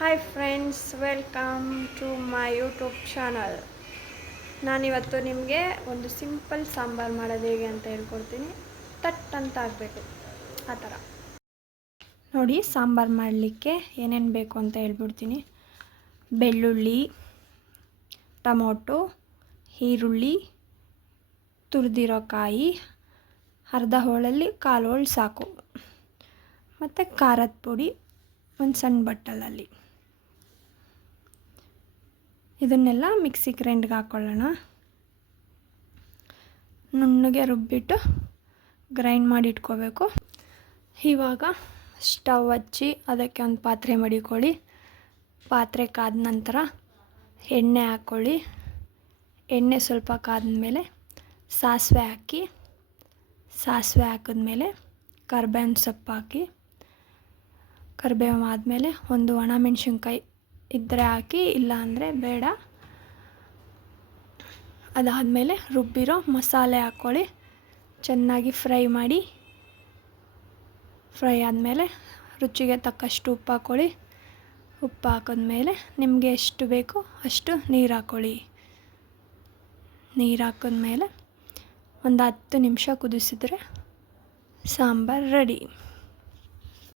Hi friends, welcome to my YouTube channel. ನಾನಿವತ್ತು ನಿಮಗೆ ಒಂದು ಸಿಂಪಲ್ ಸಾಂಬಾರು ಮಾಡೋದು ಹೇಗೆ ಅಂತ ಹೇಳ್ಕೊಡ್ತೀನಿ. ತಟ್ ಅಂತ ಆಗಬೇಕು ಆ ಥರ. ನೋಡಿ, ಸಾಂಬಾರು ಮಾಡಲಿಕ್ಕೆ ಏನೇನು ಬೇಕು ಅಂತ ಹೇಳ್ಬಿಡ್ತೀನಿ. ಬೆಳ್ಳುಳ್ಳಿ, ಟೊಮೊಟೊ, ಈರುಳ್ಳಿ, ತುರಿದಿರೋ ಕಾಯಿ, ಅರ್ಧ ಹೋಳಲ್ಲಿ 1/4 ಹೋಳು ಸಾಕು, ಮತ್ತು ಖಾರದ ಪುಡಿ ಒಂದು ಸಣ್ಣ ಬಟ್ಟಲಲ್ಲಿ. ಇದನ್ನೆಲ್ಲ ಮಿಕ್ಸಿ ಗ್ರೈಂಡ್ಗೆ ಹಾಕ್ಕೊಳ್ಳೋಣ. ನುಣ್ಣಗೆ ರುಬ್ಬಿಟ್ಟು ಗ್ರೈಂಡ್ ಮಾಡಿ ಇಟ್ಕೋಬೇಕು. ಇವಾಗ ಸ್ಟವ್ ಹಚ್ಚಿ ಅದಕ್ಕೆ ಒಂದು ಪಾತ್ರೆ ಮಡಿಕೊಳ್ಳಿ. ಪಾತ್ರೆ ಕಾದ ನಂತರ ಎಣ್ಣೆ ಹಾಕ್ಕೊಳ್ಳಿ. ಎಣ್ಣೆ ಸ್ವಲ್ಪ ಕಾದ್ಮೇಲೆ ಸಾಸಿವೆ ಹಾಕಿ, ಸಾಸಿವೆ ಹಾಕಿದ್ಮೇಲೆ ಕರಿಬೇವಿನ ಸೊಪ್ಪು ಹಾಕಿ, ಕರಿಬೇವು ಆದಮೇಲೆ ಒಂದು ಒಣಮೆಣ್ಸಿನ್ಕಾಯಿ ಇದ್ದರೆ ಹಾಕಿ, ಇಲ್ಲ ಅಂದರೆ ಬೇಡ. ಅದಾದಮೇಲೆ ರುಬ್ಬಿರೋ ಮಸಾಲೆ ಹಾಕ್ಕೊಳ್ಳಿ. ಚೆನ್ನಾಗಿ ಫ್ರೈ ಮಾಡಿ. ಫ್ರೈ ಆದಮೇಲೆ ರುಚಿಗೆ ತಕ್ಕಷ್ಟು ಉಪ್ಪು ಹಾಕ್ಕೊಳ್ಳಿ. ಉಪ್ಪು ಹಾಕಿದ್ಮೇಲೆ ನಿಮಗೆ ಎಷ್ಟು ಬೇಕೋ ಅಷ್ಟು ನೀರು ಹಾಕ್ಕೊಳ್ಳಿ. ನೀರು ಹಾಕಿದ್ಮೇಲೆ ಒಂದು 10 ನಿಮಿಷ ಕುದಿಸಿದ್ರೆ ಸಾಂಬಾರು ರೆಡಿ.